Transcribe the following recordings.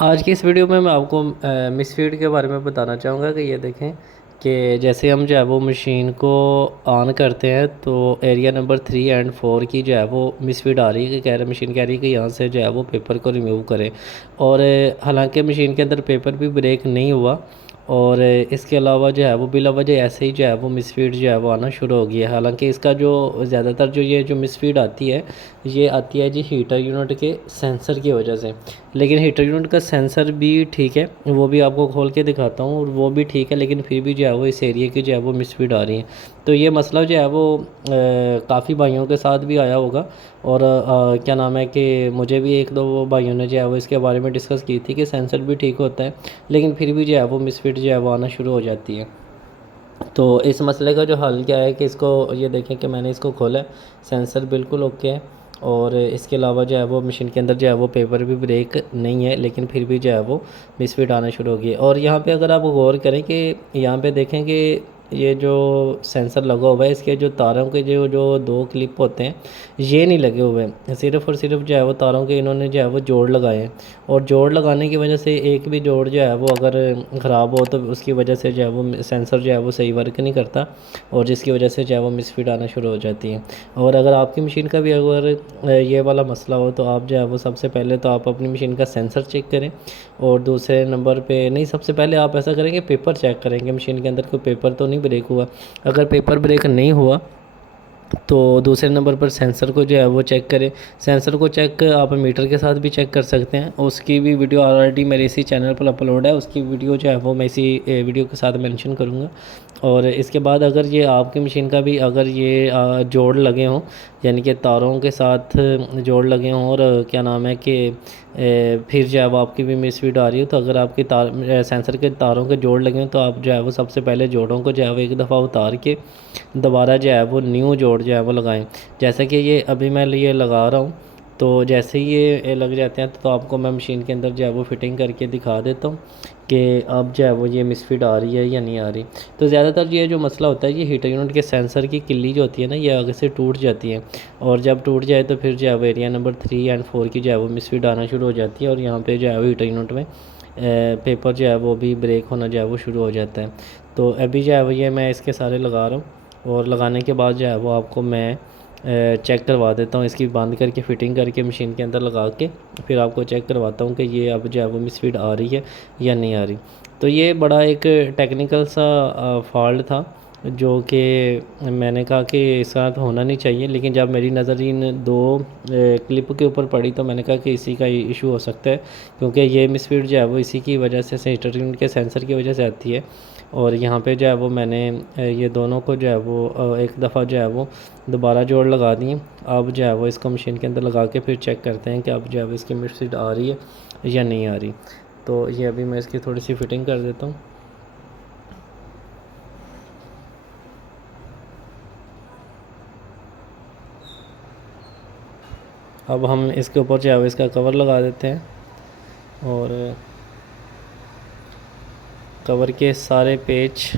आज की इस वीडियो में मैं आपको मिसफीड के बारे में बताना चाहूँगा कि ये देखें कि जैसे हम जो है वो मशीन को ऑन करते हैं तो एरिया नंबर 3 और 4 की जो है वो मिसफीड आ रही है कि कह रहे मशीन कह रही है कि यहाँ से जो है वो पेपर को रिमूव करें। और हालांकि मशीन के अंदर पेपर भी ब्रेक नहीं हुआ और इसके अलावा जो है वो बिला वजह ऐसे ही जो है वो मिसफीड जो है वो आना शुरू हो गया है। हालांकि इसका जो ज़्यादातर जो ये जो मिसफीड आती है ये आती है जी हीटर यूनिट के सेंसर की वजह से। लेकिन हीटर यूनिट का सेंसर भी ठीक है, वो भी आपको खोल के दिखाता हूँ और वो भी ठीक है, लेकिन फिर भी जो है वो इस एरिया की जो है वो मिसफीड आ रही है। तो ये मसला जो है वो काफ़ी भाइयों के साथ भी आया होगा और क्या नाम है कि मुझे भी एक दो भाइयों ने जो है वो इसके बारे में डिस्कस की थी कि सेंसर भी ठीक होता है लेकिन फिर भी जो है वो मिसफीड जो है वो आना शुरू हो जाती है। तो इस मसले का जो हल क्या है कि इसको ये देखें कि मैंने इसको खोला है, सेंसर बिल्कुल ओके है और इसके अलावा जो है वो मशीन के अंदर जो है वो पेपर भी ब्रेक नहीं है, लेकिन फिर भी जो है वो मिसफीड आना शुरू हो गई। और यहाँ पे अगर आप गौर करें कि यहाँ पे देखें कि ये जो सेंसर लगा हुआ है इसके जो तारों के जो जो दो क्लिप होते हैं ये नहीं लगे हुए हैं, सिर्फ़ और सिर्फ जो है वो तारों के इन्होंने जो है वो जोड़ लगाए हैं। और जोड़ लगाने की वजह से एक भी जोड़ जो है वो अगर ख़राब हो तो उसकी वजह से जो है वो सेंसर जो है वो सही वर्क नहीं करता और जिसकी वजह से जो है वो मिसफीड आना शुरू हो जाती है। और अगर आपकी मशीन का भी अगर ये वाला मसला हो तो आप जो है वो सबसे पहले तो आप अपनी मशीन का सेंसर चेक करें और दूसरे नंबर पे नहीं, सबसे पहले आप ऐसा करेंगे पेपर चेक करेंगे मशीन के अंदर कोई पेपर तो नहीं ब्रेक हुआ। अगर पेपर ब्रेक नहीं हुआ तो दूसरे नंबर पर सेंसर को जो है वो चेक करें। सेंसर को चेक आप मीटर के साथ भी चेक कर सकते हैं, उसकी भी वीडियो ऑलरेडी मेरे इसी चैनल पर अपलोड है, उसकी वीडियो जो है वो मैं इसी वीडियो के साथ मेंशन करूँगा। और इसके बाद अगर ये आपकी मशीन का भी अगर ये जोड़ लगे हों यानी कि तारों के साथ जोड़ लगे हों और क्या नाम है कि फिर जो है वो आपकी भी मिसफीड आ रही हो तो अगर आपके सेंसर के तारों के जोड़ लगे हों तो आप जो है वो सबसे पहले जोड़ों को जो है वो एक दफ़ा उतार के दोबारा जो है वो न्यू जोड़ जो है वो लगाएं। जैसे कि ये अभी मैं ये लगा रहा हूँ तो जैसे ही ये लग जाते हैं तो आपको मैं मशीन के अंदर जो है वो फिटिंग करके दिखा देता हूँ कि अब जो है वो ये मिसफीड आ रही है या नहीं आ रही। तो ज़्यादातर ये जो मसला होता है ये हीटर यूनिट के सेंसर की किल्ली जो होती है ना ये आगे से टूट जाती है और जब टूट जाए तो फिर जो है वो एरिया नंबर 3 और 4 की जो है वो मिसफीड आना शुरू हो जाती है और यहाँ पे जो है वो हीटर यूनिट में पेपर जो है वो भी ब्रेक होना जो है वो शुरू हो जाता है। तो अभी जो है वो ये मैं इसके सारे लगा रहा हूँ और लगाने के बाद जो है वो आपको मैं चेक करवा देता हूँ, इसकी बंद करके फ़िटिंग करके मशीन के अंदर लगा के फिर आपको चेक करवाता हूँ कि ये अब जो है वो मिसफीड आ रही है या नहीं आ रही। तो ये बड़ा एक टेक्निकल सा फॉल्ट था जो कि मैंने कहा कि इसका तो होना नहीं चाहिए, लेकिन जब मेरी नज़र इन दो क्लिप के ऊपर पड़ी तो मैंने कहा कि इसी का इशू हो सकता है क्योंकि ये मिसफीड जो है वो इसी की वजह से हीटर यूनिट के सेंसर की वजह से आती है। और यहाँ पे जो है वो मैंने ये दोनों को जो है वो एक दफ़ा जो है वो दोबारा जोड़ लगा दिए। अब जो है वो इसको मशीन के अंदर लगा के फिर चेक करते हैं कि अब जो है वो इसकी मिसफीड आ रही है या नहीं आ रही। तो ये अभी मैं इसकी थोड़ी सी फिटिंग कर देता हूँ। अब हम इसके ऊपर जो है वो इसका कवर लगा देते हैं और कवर के सारे पेच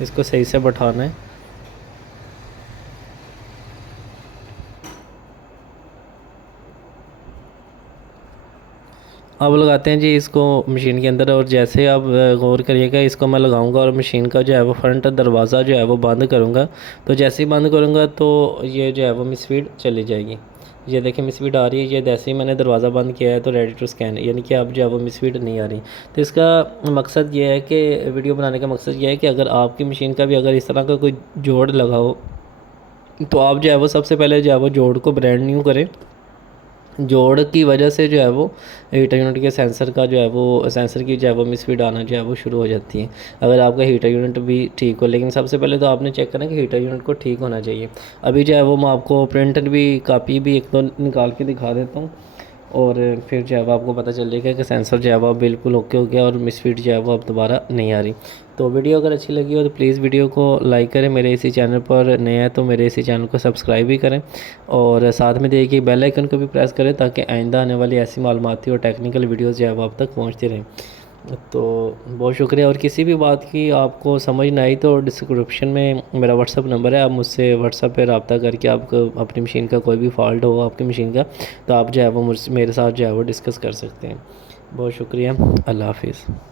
इसको सही से बैठाना है। अब लगाते हैं जी इसको मशीन के अंदर और जैसे आप गौर करिएगा इसको मैं लगाऊंगा और मशीन का जो है वो फ्रंट दरवाज़ा जो है वो बंद करूंगा। तो जैसे ही बंद करूंगा तो ये जो है वो मिसफीड चली जाएगी। ये देखिए मिसफीड आ रही है, ये जैसे ही मैंने दरवाज़ा बंद किया है तो रेडी टू स्कैन, यानी कि अब जो है वो मिसफीड नहीं आ रही। तो इसका मकसद ये है कि वीडियो बनाने का मकसद ये है कि अगर आपकी मशीन का भी अगर इस तरह का कोई जोड़ लगा हो तो आप जो है वो सबसे पहले जो है वो जोड़ को ब्रांड न्यू करें। जोड़ की वजह से जो है वो हीटर यूनिट के सेंसर का जो है वो सेंसर की जो है वो मिसफीड आना जो है वो शुरू हो जाती है अगर आपका हीटर यूनिट भी ठीक हो। लेकिन सबसे पहले तो आपने चेक करना कि हीटर यूनिट को ठीक होना चाहिए। अभी जो है वो मैं आपको प्रिंटर भी कापी भी एक दो निकाल के दिखा देता हूँ और फिर जो है वो आपको पता चल जाएगा कि सेंसर जो है वो बिल्कुल ओके हो गया और मिसफीड जो है वो अब दोबारा नहीं आ रही। तो वीडियो अगर अच्छी लगी हो तो प्लीज़ वीडियो को लाइक करें, मेरे इसी चैनल पर नए हैं तो मेरे इसी चैनल को सब्सक्राइब भी करें और साथ में देखिए बेल आइकन को भी प्रेस करें ताकि आइंदा आने वाली ऐसी मालूमाती और टेक्निकल वीडियोज़ जो है वो आप तक पहुँचती रहें। तो बहुत शुक्रिया। और किसी भी बात की आपको समझ ना आई तो डिस्क्रिप्शन में मेरा व्हाट्सअप नंबर है, आप मुझसे व्हाट्सअप पे रब्ता करके आपको अपनी मशीन का कोई भी फॉल्ट हो आपकी मशीन का, तो आप जो है वो मुझसे मेरे साथ जो है वो डिस्कस कर सकते हैं। बहुत शुक्रिया। अल्लाह हाफिज़।